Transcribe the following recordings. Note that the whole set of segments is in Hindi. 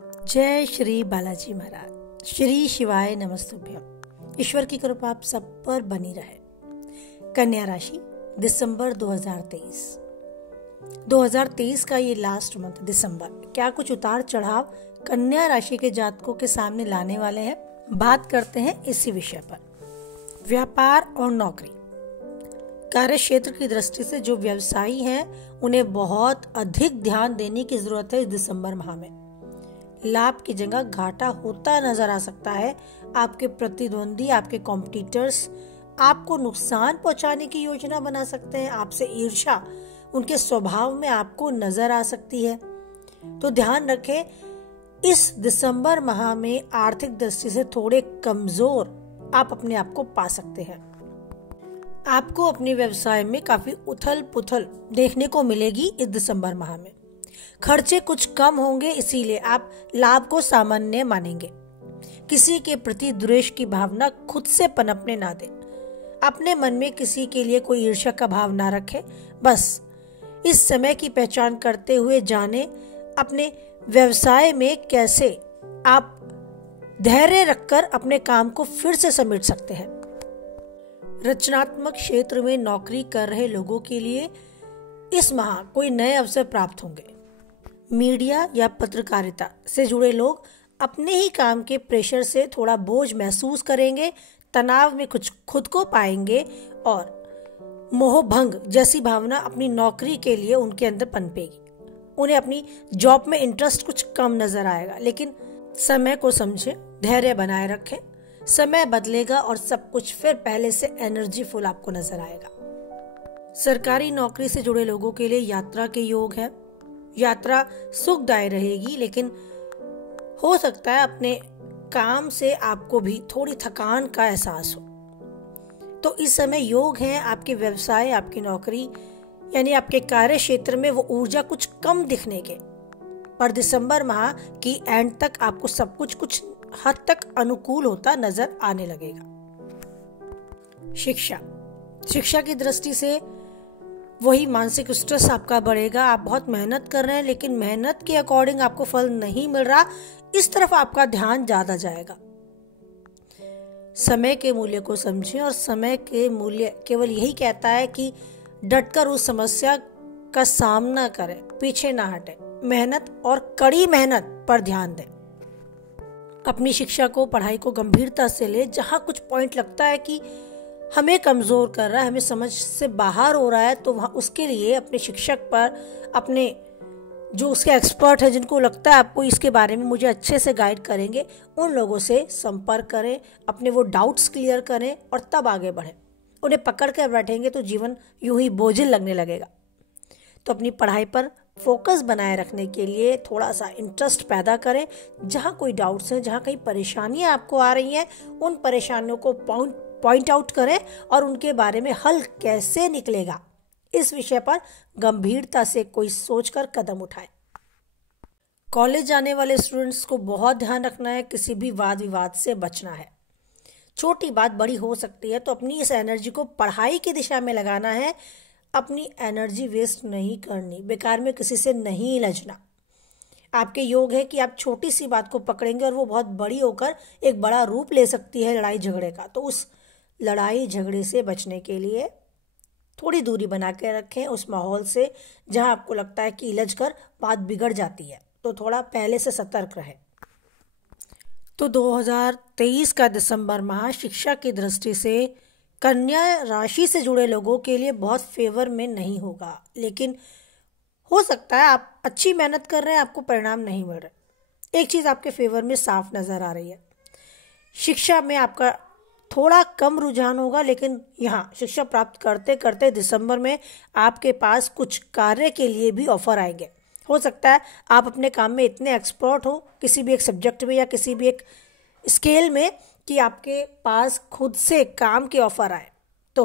जय श्री बालाजी महाराज। श्री शिवाय नमस्तुभ्यम। ईश्वर की कृपा आप सब पर बनी रहे। कन्या राशि, दिसंबर 2023 का ये लास्ट मंथ दिसंबर, क्या कुछ उतार चढ़ाव कन्या राशि के जातकों के सामने लाने वाले हैं। बात करते हैं इसी विषय पर। व्यापार और नौकरी, कार्य क्षेत्र की दृष्टि से जो व्यवसायी हैं उन्हें बहुत अधिक ध्यान देने की जरूरत है। इस दिसंबर माह में लाभ की जगह घाटा होता नजर आ सकता है। आपके प्रतिद्वंदी, आपके कॉम्पिटिटर्स आपको नुकसान पहुंचाने की योजना बना सकते हैं। आपसे ईर्ष्या उनके स्वभाव में आपको नजर आ सकती है। तो ध्यान रखें, इस दिसंबर माह में आर्थिक दृष्टि से थोड़े कमजोर आप अपने आप को पा सकते हैं। आपको अपने व्यवसाय में काफी उथल पुथल देखने को मिलेगी। इस दिसंबर माह में खर्चे कुछ कम होंगे, इसीलिए आप लाभ को सामान्य मानेंगे। किसी के प्रति द्वेष की भावना खुद से पनपने ना दें। अपने मन में किसी के लिए कोई ईर्ष्या का भाव ना रखें। बस इस समय की पहचान करते हुए जाने अपने व्यवसाय में कैसे आप धैर्य रखकर अपने काम को फिर से समेट सकते हैं। रचनात्मक क्षेत्र में नौकरी कर रहे लोगों के लिए इस माह कोई नए अवसर प्राप्त होंगे। मीडिया या पत्रकारिता से जुड़े लोग अपने ही काम के प्रेशर से थोड़ा बोझ महसूस करेंगे, तनाव में कुछ खुद को पाएंगे और मोहभंग जैसी भावना अपनी नौकरी के लिए उनके अंदर पनपेगी। उन्हें अपनी जॉब में इंटरेस्ट कुछ कम नजर आएगा, लेकिन समय को समझें, धैर्य बनाए रखें। समय बदलेगा और सब कुछ फिर पहले से एनर्जी फुल आपको नजर आएगा। सरकारी नौकरी से जुड़े लोगों के लिए यात्रा के योग है। यात्रा सुखदायी रहेगी, लेकिन हो सकता है अपने काम से आपको भी थोड़ी थकान का एहसास हो। तो इस समय योग है आपके व्यवसाय, आपकी नौकरी यानी आपके कार्य क्षेत्र में वो ऊर्जा कुछ कम दिखने के, पर दिसंबर माह की एंड तक आपको सब कुछ हद तक अनुकूल होता नजर आने लगेगा। शिक्षा की दृष्टि से वही मानसिक स्ट्रेस आपका बढ़ेगा। आप बहुत मेहनत कर रहे हैं, लेकिन मेहनत के अकॉर्डिंग आपको फल नहीं मिल रहा। इस तरफ आपका ध्यान ज्यादा जाएगा। समय के मूल्य को समझें, और समय के मूल्य केवल यही कहता है कि डटकर उस समस्या का सामना करें, पीछे ना हटें। मेहनत और कड़ी मेहनत पर ध्यान दें। अपनी शिक्षा को, पढ़ाई को गंभीरता से ले। जहां कुछ पॉइंट लगता है कि हमें कमजोर कर रहा है, हमें समझ से बाहर हो रहा है, तो वहाँ उसके लिए अपने शिक्षक पर, अपने जो उसके एक्सपर्ट है, जिनको लगता है आपको इसके बारे में मुझे अच्छे से गाइड करेंगे, उन लोगों से संपर्क करें, अपने वो डाउट्स क्लियर करें और तब आगे बढ़ें। उन्हें पकड़ कर बैठेंगे तो जीवन यूं ही बोझिल लगने लगेगा। तो अपनी पढ़ाई पर फोकस बनाए रखने के लिए थोड़ा सा इंटरेस्ट पैदा करें। जहाँ कोई डाउट्स हैं, जहाँ कहीं परेशानियां आपको आ रही हैं, उन परेशानियों को पॉइंट आउट करें और उनके बारे में हल कैसे निकलेगा, इस विषय पर गंभीरता से कोई सोचकर कदम उठाएं। कॉलेज जाने वाले स्टूडेंट्स को बहुत ध्यान रखना है, किसी भी वाद विवाद से बचना है। छोटी बात बड़ी हो सकती है, तो अपनी इस एनर्जी को पढ़ाई की दिशा में लगाना है। अपनी एनर्जी वेस्ट नहीं करनी, बेकार में किसी से नहीं लजना। आपके योग है कि आप छोटी सी बात को पकड़ेंगे और वो बहुत बड़ी होकर एक बड़ा रूप ले सकती है, लड़ाई झगड़े का। तो उस लड़ाई झगड़े से बचने के लिए थोड़ी दूरी बना के रखें उस माहौल से जहां आपको लगता है कि उलझ कर बात बिगड़ जाती है। तो थोड़ा पहले से सतर्क रहें। तो 2023 का दिसंबर माह शिक्षा की दृष्टि से कन्या राशि से जुड़े लोगों के लिए बहुत फेवर में नहीं होगा, लेकिन हो सकता है आप अच्छी मेहनत कर रहे हैं, आपको परिणाम नहीं मिल रहे। एक चीज़ आपके फेवर में साफ नज़र आ रही है, शिक्षा में आपका थोड़ा कम रुझान होगा, लेकिन यहाँ शिक्षा प्राप्त करते करते दिसंबर में आपके पास कुछ कार्य के लिए भी ऑफर आएंगे। हो सकता है आप अपने काम में इतने एक्सपर्ट हो, किसी भी एक सब्जेक्ट में या किसी भी एक स्केल में, कि आपके पास खुद से काम के ऑफर आए। तो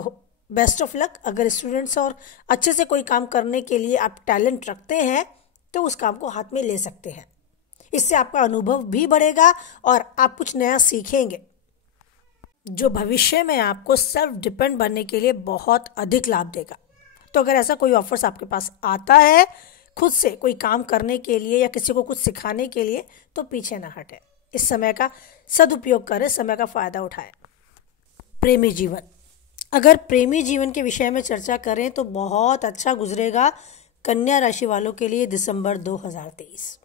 बेस्ट ऑफ लक। अगर स्टूडेंट्स और अच्छे से कोई काम करने के लिए आप टैलेंट रखते हैं, तो उस काम को हाथ में ले सकते हैं। इससे आपका अनुभव भी बढ़ेगा और आप कुछ नया सीखेंगे, जो भविष्य में आपको सेल्फ डिपेंड बनने के लिए बहुत अधिक लाभ देगा। तो अगर ऐसा कोई ऑफर्स आपके पास आता है, खुद से कोई काम करने के लिए या किसी को कुछ सिखाने के लिए, तो पीछे ना हटे। इस समय का सदुपयोग करें, समय का फ़ायदा उठाएं। प्रेमी जीवन, अगर प्रेमी जीवन के विषय में चर्चा करें तो बहुत अच्छा गुजरेगा कन्या राशि वालों के लिए दिसंबर 2023।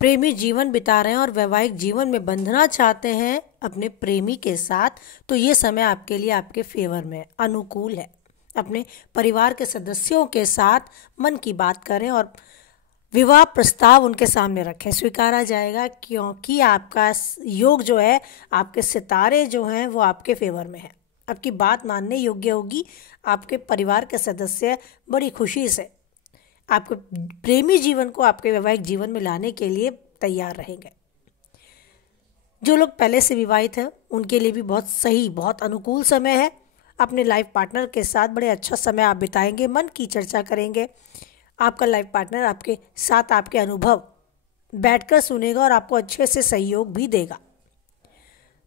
प्रेमी जीवन बिता रहे हैं और वैवाहिक जीवन में बंधना चाहते हैं अपने प्रेमी के साथ, तो ये समय आपके लिए आपके फेवर में अनुकूल है। अपने परिवार के सदस्यों के साथ मन की बात करें और विवाह प्रस्ताव उनके सामने रखें, स्वीकारा जाएगा, क्योंकि आपका योग जो है, आपके सितारे जो हैं वो आपके फेवर में है। आपकी बात मानने योग्य होगी। आपके परिवार के सदस्य बड़ी खुशी से आपके प्रेमी जीवन को आपके वैवाहिक जीवन में लाने के लिए तैयार रहेंगे। जो लोग पहले से विवाहित हैं उनके लिए भी बहुत सही, बहुत अनुकूल समय है। अपने लाइफ पार्टनर के साथ बड़े अच्छा समय आप बिताएंगे, मन की चर्चा करेंगे। आपका लाइफ पार्टनर आपके साथ आपके अनुभव बैठकर सुनेगा और आपको अच्छे से सहयोग भी देगा।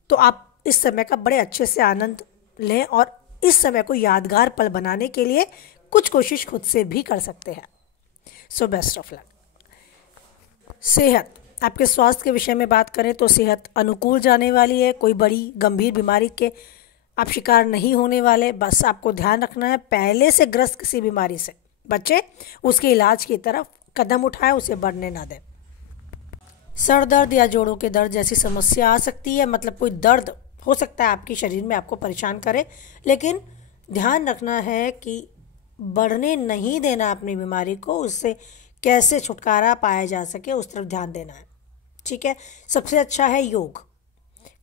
तो आप इस समय का बड़े अच्छे से आनंद लें और इस समय को यादगार पल बनाने के लिए कुछ कोशिश खुद से भी कर सकते हैं। So best of luck. सेहत, आपके स्वास्थ्य के विषय में बात करें तो सेहत अनुकूल जाने वाली है। कोई बड़ी गंभीर बीमारी के आप शिकार नहीं होने वाले। बस आपको ध्यान रखना है, पहले से ग्रस्त किसी बीमारी से बचे, उसके इलाज की तरफ कदम उठाएं, उसे बढ़ने ना दें। सर दर्द या जोड़ों के दर्द जैसी समस्या आ सकती है, मतलब कोई दर्द हो सकता है आपके शरीर में, आपको परेशान करे, लेकिन ध्यान रखना है कि बढ़ने नहीं देना अपनी बीमारी को, उससे कैसे छुटकारा पाया जा सके उस तरफ ध्यान देना है। ठीक है, सबसे अच्छा है योग।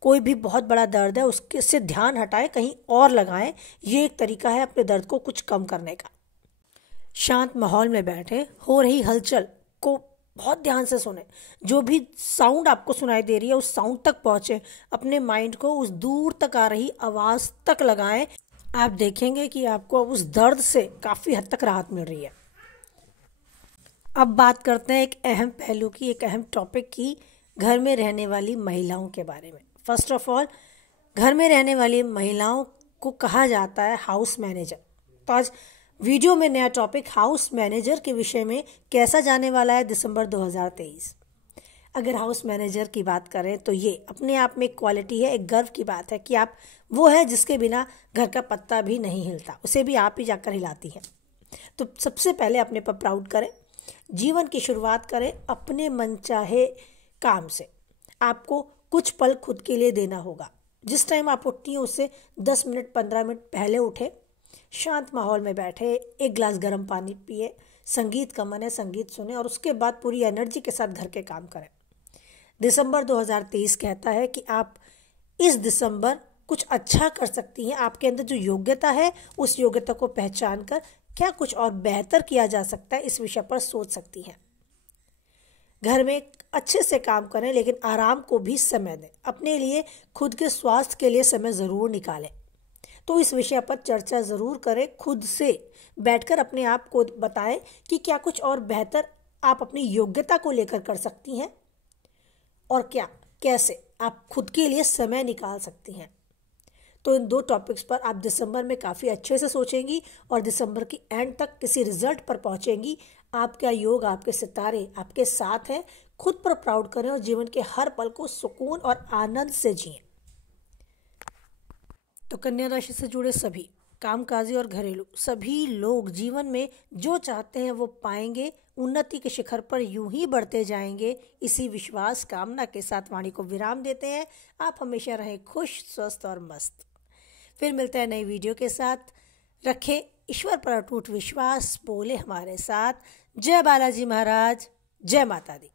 कोई भी बहुत बड़ा दर्द है उसके से ध्यान हटाएं, कहीं और लगाएं, ये एक तरीका है अपने दर्द को कुछ कम करने का। शांत माहौल में बैठे, हो रही हलचल को बहुत ध्यान से सुने। जो भी साउंड आपको सुनाई दे रही है उस साउंड तक पहुँचे, अपने माइंड को उस दूर तक आ रही आवाज़ तक लगाएं। आप देखेंगे कि आपको उस दर्द से काफ़ी हद तक राहत मिल रही है। अब बात करते हैं एक अहम पहलू की, एक अहम टॉपिक की, घर में रहने वाली महिलाओं के बारे में। फर्स्ट ऑफ ऑल, घर में रहने वाली महिलाओं को कहा जाता है हाउस मैनेजर। तो आज वीडियो में नया टॉपिक हाउस मैनेजर के विषय में कैसा जाने वाला है दिसंबर 2023। अगर हाउस मैनेजर की बात करें तो ये अपने आप में एक क्वालिटी है, एक गर्व की बात है कि आप वो है जिसके बिना घर का पत्ता भी नहीं हिलता, उसे भी आप ही जाकर हिलाती हैं। तो सबसे पहले अपने पर प्राउड करें, जीवन की शुरुआत करें अपने मनचाहे काम से। आपको कुछ पल खुद के लिए देना होगा। जिस टाइम आप उठती हैं उससे 10 मिनट 15 मिनट पहले उठे, शांत माहौल में बैठे, एक गिलास गर्म पानी पिए, संगीत का मन है संगीत सुने और उसके बाद पूरी एनर्जी के साथ घर के काम करें। दिसंबर 2023 कहता है कि आप इस दिसंबर कुछ अच्छा कर सकती हैं। आपके अंदर जो योग्यता है उस योग्यता को पहचान कर क्या कुछ और बेहतर किया जा सकता है, इस विषय पर सोच सकती हैं। घर में अच्छे से काम करें लेकिन आराम को भी समय दें। अपने लिए, खुद के स्वास्थ्य के लिए समय ज़रूर निकालें। तो इस विषय पर चर्चा ज़रूर करें, खुद से बैठकर अपने आप को बताएं कि क्या कुछ और बेहतर आप अपनी योग्यता को लेकर कर सकती हैं और क्या कैसे आप खुद के लिए समय निकाल सकती हैं। तो इन 2 टॉपिक्स पर आप दिसंबर में काफ़ी अच्छे से सोचेंगी और दिसंबर की एंड तक किसी रिजल्ट पर पहुंचेंगी। आपका योग, आपके सितारे आपके साथ हैं। खुद पर प्राउड करें और जीवन के हर पल को सुकून और आनंद से जिएं। तो कन्या राशि से जुड़े सभी कामकाजी और घरेलू सभी लोग जीवन में जो चाहते हैं वो पाएंगे, उन्नति के शिखर पर यूं ही बढ़ते जाएंगे। इसी विश्वास कामना के साथ वाणी को विराम देते हैं। आप हमेशा रहें खुश, स्वस्थ और मस्त। फिर मिलते हैं नई वीडियो के साथ। रखें ईश्वर पर अटूट विश्वास, बोले हमारे साथ। जय बालाजी महाराज, जय माता दी।